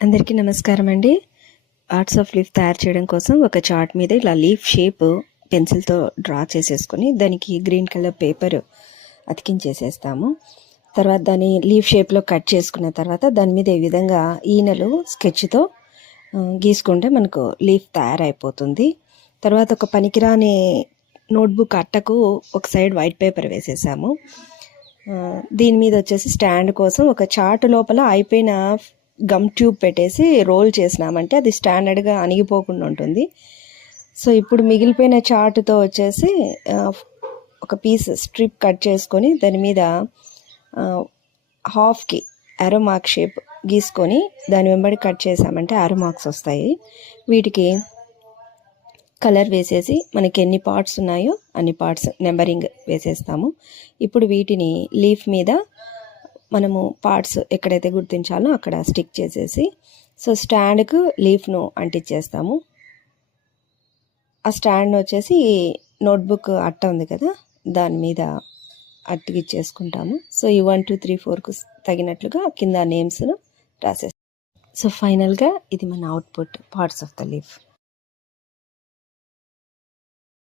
అందరికీ నమస్కారం అండి. ఆర్ట్స్ ఆఫ్ లీఫ్ తయారు చేయడం కోసం ఒక చార్ట్ మీద ఇలా లీఫ్ షేప్ పెన్సిల్తో డ్రా చేసేసుకొని దానికి గ్రీన్ కలర్ పేపర్ అతికించేసేస్తాము. తర్వాత దాన్ని లీఫ్ షేప్లో కట్ చేసుకున్న తర్వాత దాని మీద ఈ విధంగా ఈనెలు స్కెచ్తో గీసుకుంటే మనకు లీఫ్ తయారైపోతుంది. తర్వాత ఒక పనికిరాని నోట్బుక్ అట్టకు ఒక సైడ్ వైట్ పేపర్ వేసేసాము. దీని మీద వచ్చేసి స్టాండ్ కోసం ఒక చార్ట్ లోపల అయిపోయిన గమ్ ట్యూబ్ పెట్టేసి రోల్ చేసినామంటే అది స్టాండర్డ్గా అణిగిపోకుండా ఉంటుంది. సో ఇప్పుడు మిగిలిపోయిన చార్ట్తో వచ్చేసి ఒక పీస్ స్ట్రిప్ కట్ చేసుకొని దాని మీద హాఫ్కి యారో మార్క్ షేప్ గీసుకొని దాని వెంబడి కట్ చేసామంటే యారో మార్క్స్ వస్తాయి. వీటికి కలర్ వేసేసి మనకి ఎన్ని పార్ట్స్ ఉన్నాయో అన్ని పార్ట్స్ నెంబరింగ్ వేసేస్తాము. ఇప్పుడు వీటిని లీఫ్ మీద మనము పార్ట్స్ ఎక్కడైతే గుర్తించాలో అక్కడ స్టిక్ చేసేసి సో స్టాండ్కు లీఫ్ను అంటించేస్తాము. ఆ స్టాండ్ వచ్చేసి నోట్బుక్ అట్ట ఉంది కదా దాని మీద అట్టికిచ్చేసుకుంటాము. సో ఈ 1 2 3 4కు తగినట్లుగా కింద నేమ్స్ను రాసేస్తాం. సో ఫైనల్గా ఇది మన output parts of the leaf.